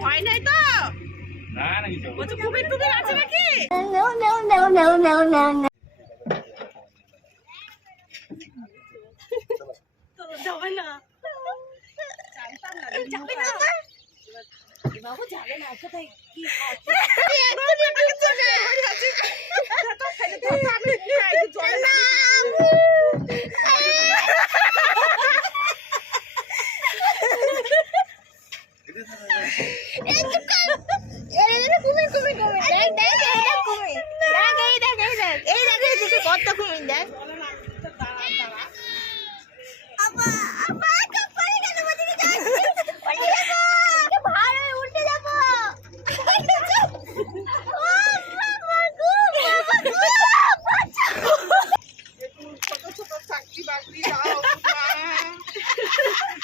ভয় নাই তো? কুমির টুমির আছে নাকি? যাবে না, বাবু যাবে না। কোথায় কি কত কুমির দেখ।